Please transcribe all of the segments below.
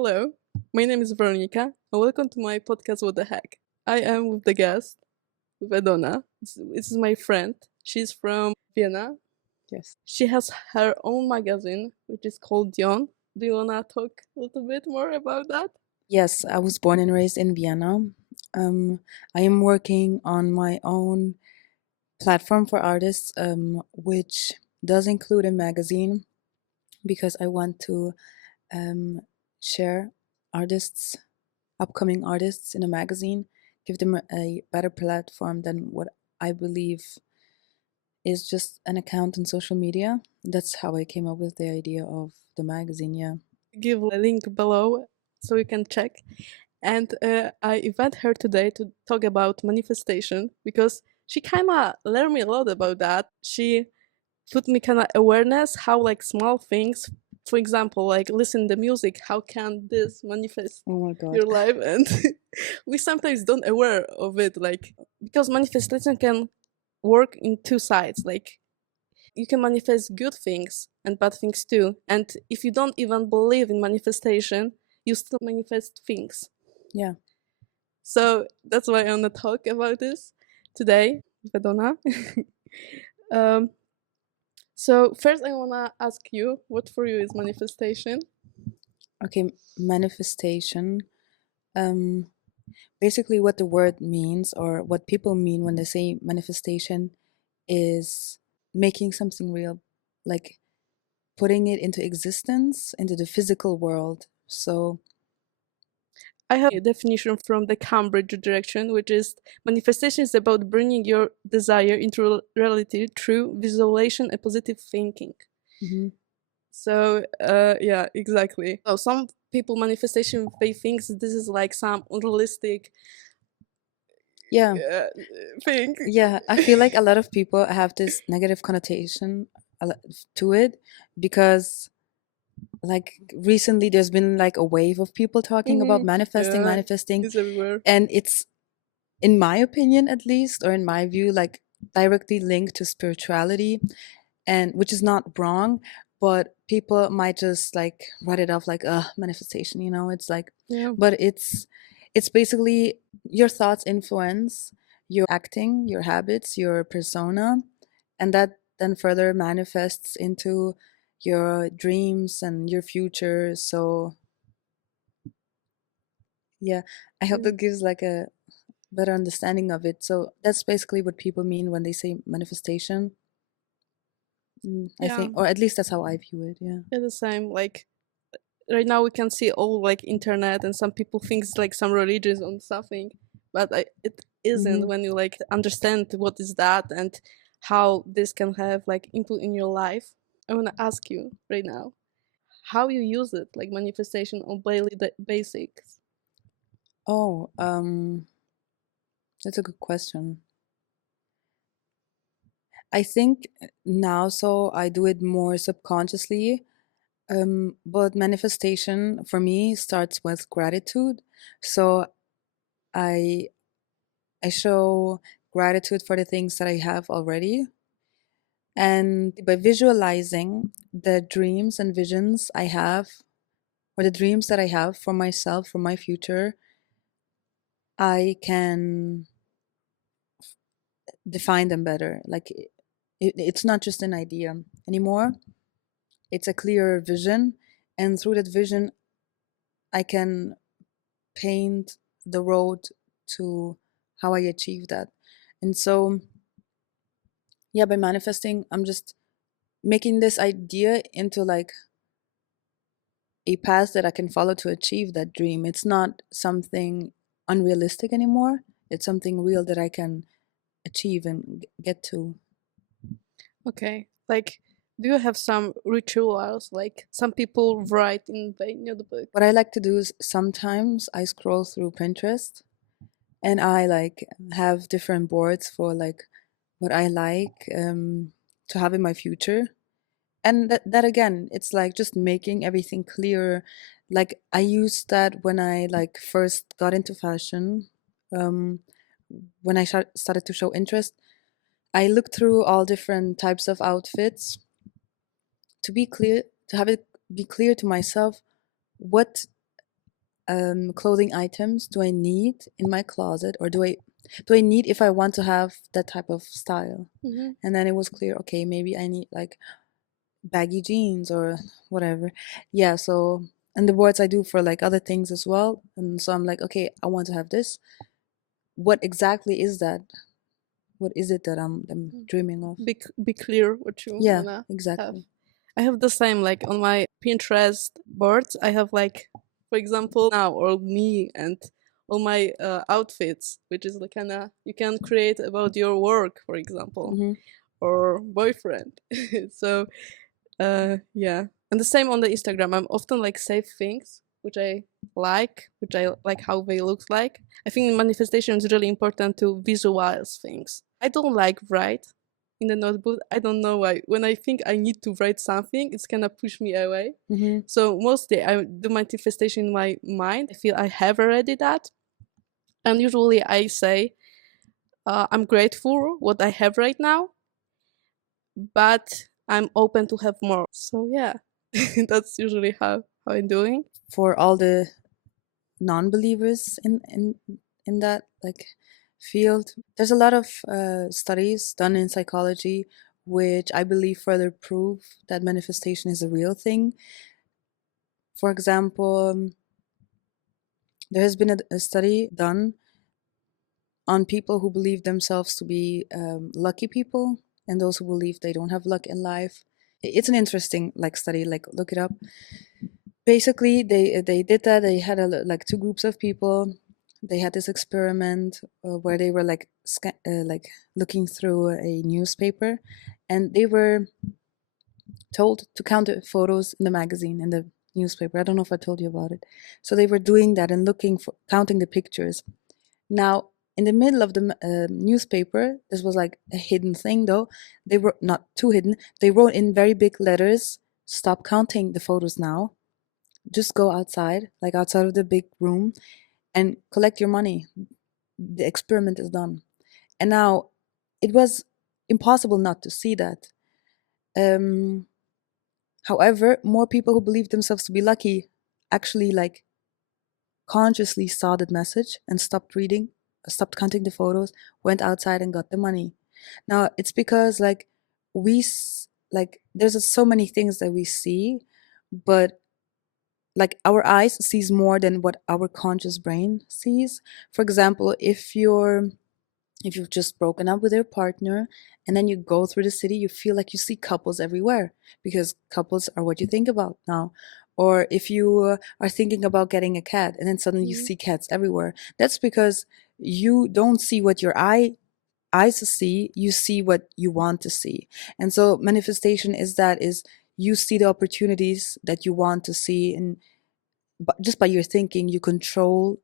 Hello, my name is Veronica, and welcome to my podcast. What the heck? I am with the guest, with Dona. This is my friend. She's from Vienna. Yes. She has her own magazine, which is called DIONNE. Do you wanna talk a little bit more about that? Yes, I was born and raised in Vienna. Um, I am working on my own platform for artists, which does include a magazine because I want to um, share artists, upcoming artists in a magazine, give them a better platform than what I believe is just an account on social media. That's how I came up with the idea of the magazine, yeah. Give a link below so you can check. And I invite her today to talk about manifestation because she kind of learned me a lot about that. She put me kind of awareness how like small things, for example, like listen to music, how can this manifest Oh my God. your life? And we sometimes don't aware of it, like because manifestation can work in two sides. Like you can manifest good things and bad things too, and if you don't even believe in manifestation, you still manifest things. Yeah. So that's why I want to talk about this today with Donna. um, So first, I wanna ask you, what for you is manifestation? Okay, manifestation. Um, Basically, what the word means or what people mean when they say manifestation is making something real, like putting it into existence, into the physical world. So, I have a definition from the Cambridge direction, which is manifestation is about bringing your desire into reality through visualization and positive thinking. mhm. So yeah, exactly. So some people manifestation they think this is like some unrealistic Yeah, uh, thing. yeah. I feel like a lot of people have this negative connotation to it because, like, recently there's been like a wave of people talking about manifesting, Yeah, manifesting, it's everywhere. and it's, in my opinion at least, or in my view, like directly linked to spirituality, and which is not wrong, but people might just like write it off like manifestation, it's like, Yeah. but it's basically your thoughts influence your acting, your habits, your persona, and that then further manifests into your dreams and your future. So yeah, I hope Yeah. that gives like a better understanding of it. So that's basically what people mean when they say manifestation. I Yeah. think, or at least that's how I view it. Yeah. Yeah, the same. Like right now we can see all like internet and some people think it's like some religion on something, but it isn't Hmm. when you like understand what is that and how this can have like input in your life. I want to ask you right now how you use it, like manifestation on daily basics. Oh, that's a good question. I think now, so I do it more subconsciously. But manifestation for me starts with gratitude. So I I show gratitude for the things that I have already. And by visualizing the dreams and visions I have, or the dreams that I have for myself, for my future, I can define them better. Like it's not just an idea anymore, it's a clearer vision. And through that vision, I can paint the road to how I achieve that. And so, yeah, by manifesting, I'm just making this idea into like a path that I can follow to achieve that dream. It's not something unrealistic anymore. It's something real that I can achieve and get to. Okay, like do you have some rituals, like some people write in the notebook? What I like to do is sometimes I scroll through Pinterest and I like have different boards for like what I like to have in my future. And that again, it's like just making everything clearer. Like I used that when I like first got into fashion. Um, when I started to show interest, I looked through all different types of outfits to be clear, to have it be clear to myself what clothing items do I need in my closet, or do I need if I want to have that type of style? Mm-hmm. And then it was clear, okay, maybe I need like baggy jeans or whatever. Yeah, so, and the words I do for like other things as well. And so I'm like, okay, I want to have this. What exactly is that? What is it that I'm dreaming of? Be clear what you Yeah, wanna have. exactly. I have the same, like on my Pinterest boards. I have like, for example, now or me and all my outfits, which is like kind of you can create about your work, for example, Hmm. or boyfriend. So yeah, and the same on the Instagram. I'm often like save things which I like how they look like. I think in manifestation is really important to visualize things. I don't like write in the notebook. I don't know why. When I think I need to write something, it's gonna push me away. Hmm. So mostly I do manifestation in my mind. I feel I have already that, and usually I say I'm grateful what I have right now, but I'm open to have more. So yeah, that's usually how I'm doing. For all the non-believers in that like field, there's a lot of studies done in psychology which I believe further prove that manifestation is a real thing. For example, there has been a study done on people who believe themselves to be lucky people and those who believe they don't have luck in life. It's an interesting like study, like look it up. Basically, they did that. They had like two groups of people. They had this experiment where they were like looking through a newspaper, and they were told to count the photos in the magazine, in the newspaper. I don't know if I told you about it. So they were doing that and looking for counting the pictures. Now, in the middle of the newspaper, this was like a hidden thing though. They were not too hidden. They wrote in very big letters, "Stop counting the photos now. Just go outside, like outside of the big room, and collect your money. The experiment is done." And now it was impossible not to see that. Um, However, more people who believed themselves to be lucky actually like consciously saw that message and stopped reading, stopped counting the photos, went outside and got the money. Now it's because like like there's so many things that we see, but like our eyes sees more than what our conscious brain sees. For example, if you've just broken up with your partner and then you go through the city, you feel like you see couples everywhere because couples are what you think about now. Or if you are thinking about getting a cat and then suddenly you Mhm. see cats everywhere, that's because you don't see what your eyes see, you see what you want to see. And so manifestation is you see the opportunities that you want to see, and just by your thinking you control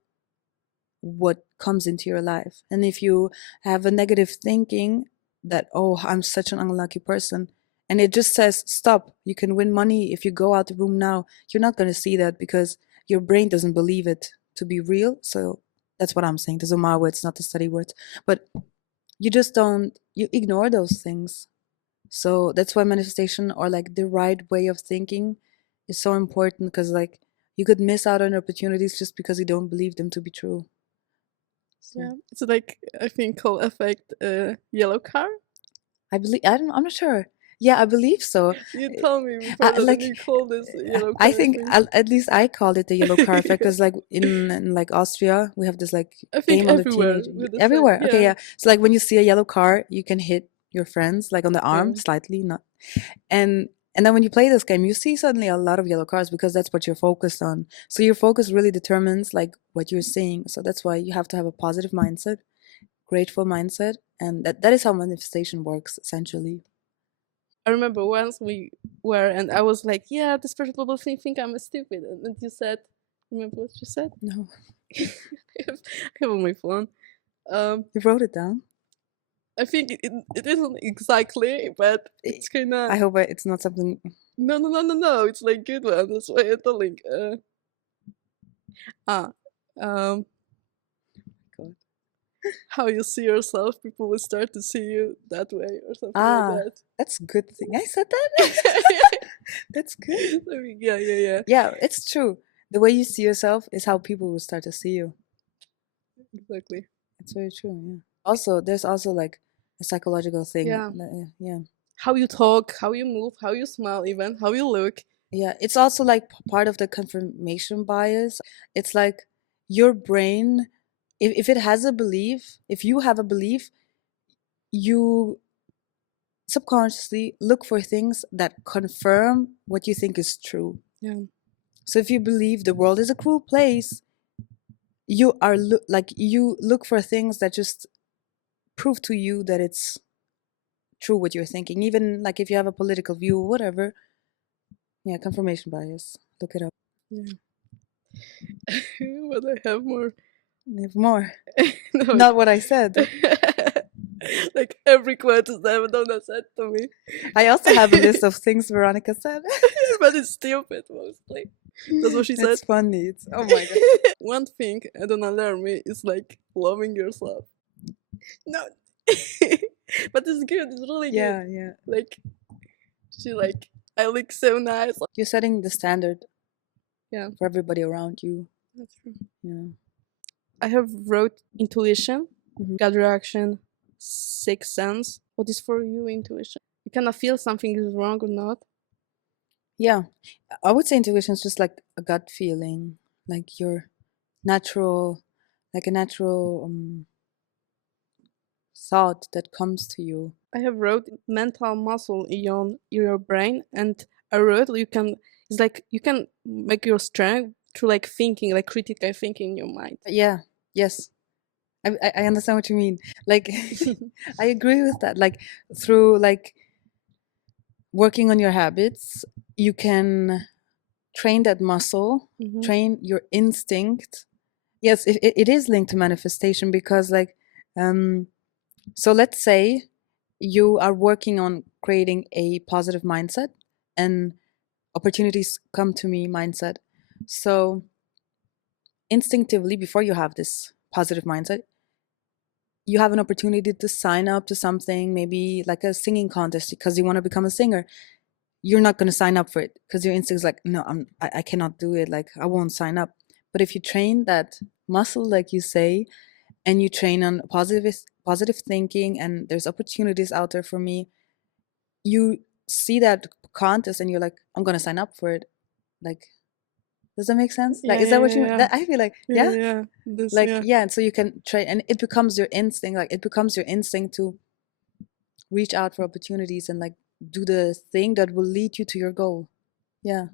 what comes into your life. And if you have a negative thinking that, oh, I'm such an unlucky person, and it just says, stop, you can win money if you go out the room now, you're not going to see that because your brain doesn't believe it to be real. So that's what I'm saying. Those are my words, not the study words. But you just don't, you ignore those things. So that's why manifestation, or like the right way of thinking, is so important, because like you could miss out on opportunities just because you don't believe them to be true. So Yeah, it's like I think called effect yellow car. I'm not sure. Yeah, I believe so. You told me before that, and Like, you call this yellow I car. I think think. at least I called it the yellow car effect, because like in like Austria, we have this like I think game on the everywhere teenage with the same. everywhere. Okay, Yeah, yeah. So like when you see a yellow car, you can hit your friends like on the arm yeah. slightly, not and and then when you play this game, you see suddenly a lot of yellow cars because that's what you're focused on. So your focus really determines like what you're seeing. So that's why you have to have a positive mindset, grateful mindset, and that is how manifestation works essentially. I remember once we were, and I was like, "Yeah, this person will think I'm stupid," and then you said, "Remember what you said?" No, I have on my phone. Um, you wrote it down. I think it isn't exactly, but I it's kind of I hope it's not something. no. It's like good one. That's why I'm telling. Ah, um, God, how you see yourself, people will start to see you that way, or something like Ah, that. that's a good thing. I said that. That's good. Yeah. Yeah, it's true. The way you see yourself is how people will start to see you. Exactly. It's very true. Yeah. Also, there's also like a psychological thing. Yeah. Yeah. How you talk, how you move, how you smile, even how you look. Yeah. It's also like part of the confirmation bias. It's like your brain, if it has a belief, if you have a belief, you subconsciously look for things that confirm what you think is true. Yeah. So if you believe the world is a cruel place, you are like you look for things that just prove to you that it's true what you're thinking. Even like if you have a political view or whatever. Yeah, confirmation bias. Look it up. Yeah. But I have more. I have more. No, Not what I said. like every quote that Dona said to me. I also have a list of things Veronica said. But it's stupid mostly. That's what she said. It's funny. It's oh my god. One thing Dona learned me is like loving yourself. No, but it's good. It's really good. Yeah, yeah. Like she like I look so nice. You're setting the standard. Yeah, for everybody around you. that's true. Yeah. I have wrote intuition, Mhm. gut reaction, sixth sense. What is for you intuition? You cannot feel something is wrong or not. Yeah. I would say intuition is just like a gut feeling, like your natural, like a natural thought that comes to you. I have wrote mental muscle in your brain, and I wrote you can. It's like you can make your strength through like thinking, like critical thinking in your mind. Yeah. Yes. I understand what you mean. Like, I agree with that. Like, through like working on your habits, you can train that muscle, Mhm. train your instinct. Yes, it is linked to manifestation because, like, so let's say you are working on creating a positive mindset and opportunities come to me mindset. So, instinctively, before you have this positive mindset, you have an opportunity to sign up to something, maybe like a singing contest because you want to become a singer. You're not going to sign up for it because your instinct's like, no, I cannot do it. Like, I won't sign up. But if you train that muscle, like you say, and you train on positive thinking, and there's opportunities out there for me, you see that contest and you're like, I'm going to sign up for it. Like, does that make sense? Yeah, Like, is yeah, that what yeah, you? yeah. That I feel like, Yeah, yeah, yeah. This, like yeah. yeah. And so you can train, and it becomes your instinct. Like, it becomes your instinct to reach out for opportunities and like do the thing that will lead you to your goal. Yeah,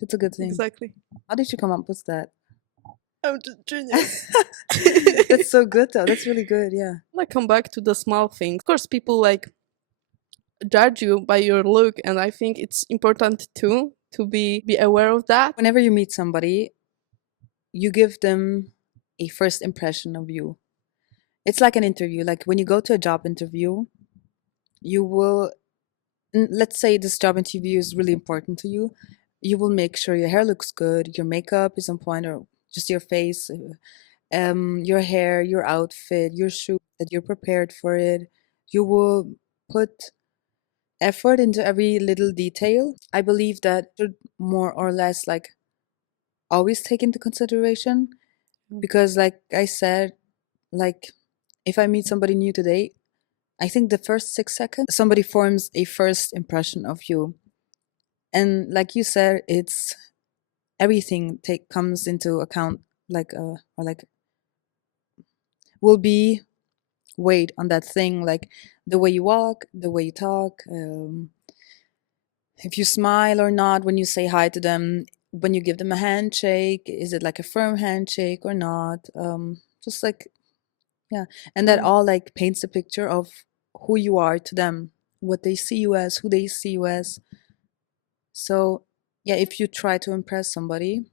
it's a good thing. Exactly. How did you come up with that? I'm just genius. That's so good though. That's really good. Yeah. I come back to the small things. Of course, people like judge you by your look, and I think it's important too to be aware of that. Whenever you meet somebody, you give them a first impression of you. It's like an interview. Like when you go to a job interview, you will, let's say this job interview is really important to you. You will make sure your hair looks good, your makeup is on point, or just your face, your hair, your outfit, your shoes, that you're prepared for it. You will put effort into every little detail. I believe that should more or less like always take into consideration because like I said, like if I meet somebody new today, I think the first 6 seconds somebody forms a first impression of you. And like you said, it's everything take comes into account like or like will be weighed on that thing, like the way you walk, the way you talk, if you smile or not when you say hi to them, when you give them a handshake, is it like a firm handshake or not? Just like yeah, and that Yeah. all like paints a picture of who you are to them, what they see you as, who they see you as. So yeah, if you try to impress somebody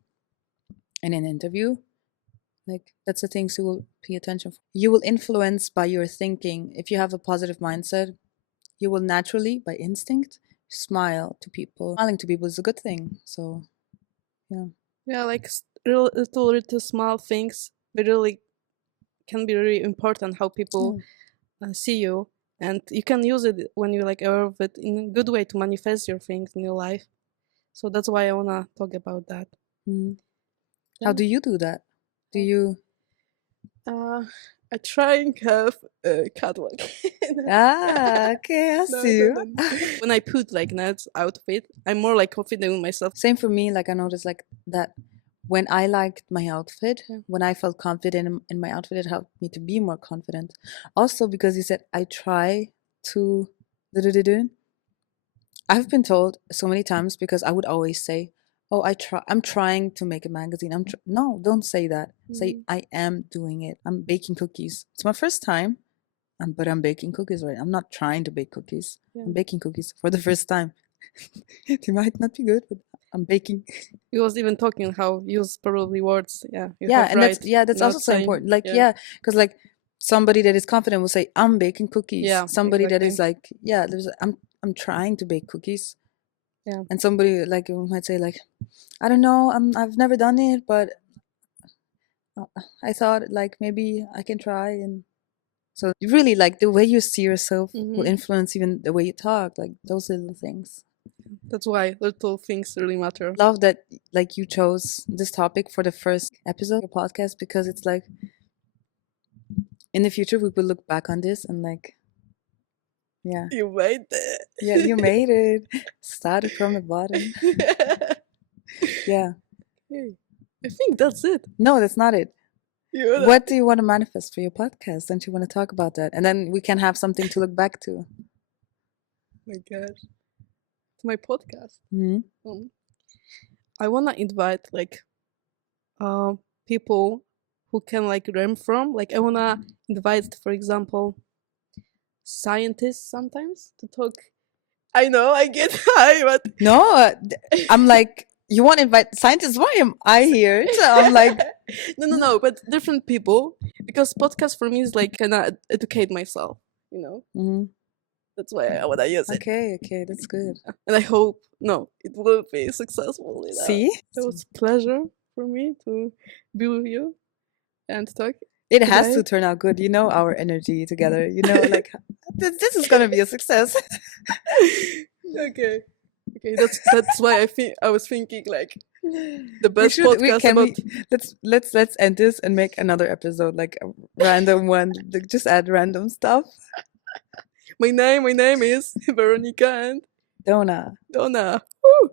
in an interview, like that's the things you will pay attention for. You will influence by your thinking. If you have a positive mindset, you will naturally, by instinct, smile to people. Smiling to people is a good thing. So yeah. Yeah, like little small things, but really can be really important how people Yeah. see you, and you can use it when you're like aware of it in a good way to manifest your things in your life. So that's why I wanna talk about that. Mhm. Yeah. How do you do that? Do you? I try and have a catwalk. Okay, I No, see no, you. no, no. When I put like Ned's outfit, I'm more like confident with myself. Same for me. Like I noticed like that when I liked my outfit, Yeah. when I felt confident in my outfit, it helped me to be more confident. Also because you said I try to do. I've been told so many times because I would always say, "Oh, I'm trying to make a magazine." No, don't say that. Say Mhm. I am doing it. I'm baking cookies. It's my first time, but I'm baking cookies, right? I'm not trying to bake cookies. Yeah. I'm baking cookies for the first time. They might not be good, but I'm baking. He was even talking how use probably words. Yeah, you Yeah, have and right. that's also Not so saying. important. Like Yeah. yeah, because like somebody that is confident will say, "I'm baking cookies." Yeah, Somebody that is exactly. like, yeah, I'm trying to bake cookies. Yeah. And somebody like you might say like, I don't know, I've never done it, but I thought like maybe I can try. And so really like the way you see yourself will Mhm. influence even the way you talk, like those little things. That's why little things really matter. Love that like you chose this topic for the first episode of your podcast because it's like in the future we will look back on this and like yeah. You made Yeah, you it. made it. Started from the bottom. Yeah. Okay. I think that's it. No, that's not it. You wanna- What do you want to manifest for your podcast? Don't you want to talk about that? And then we can have something to look back to. my gosh. It's my podcast. Hmm. I wanna invite like people who can like learn from. Like I wanna invite, for example, scientists sometimes to talk. I know I get high, but No, I'm like, you want to invite scientists? Why am I here? So I'm like, no, but different people because podcast for me is like kind of educate myself. mhm. That's why I wanna use it, Okay, that's good. and I hope it will be successful. See, It was a pleasure for me to be with you and talk it has to today. turn out good. You know our energy together. You know, like this is gonna be a success. Okay. Okay, that's why I was thinking like the We best should. We podcast can about we let's end this and make another episode, like a random one. Like, just add random stuff. my name is Veronica and Dona. Donna. Woo!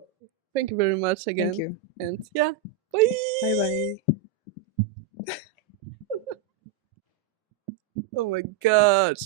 Thank you very much Thank again. you. And yeah, bye. Bye bye. Oh my god.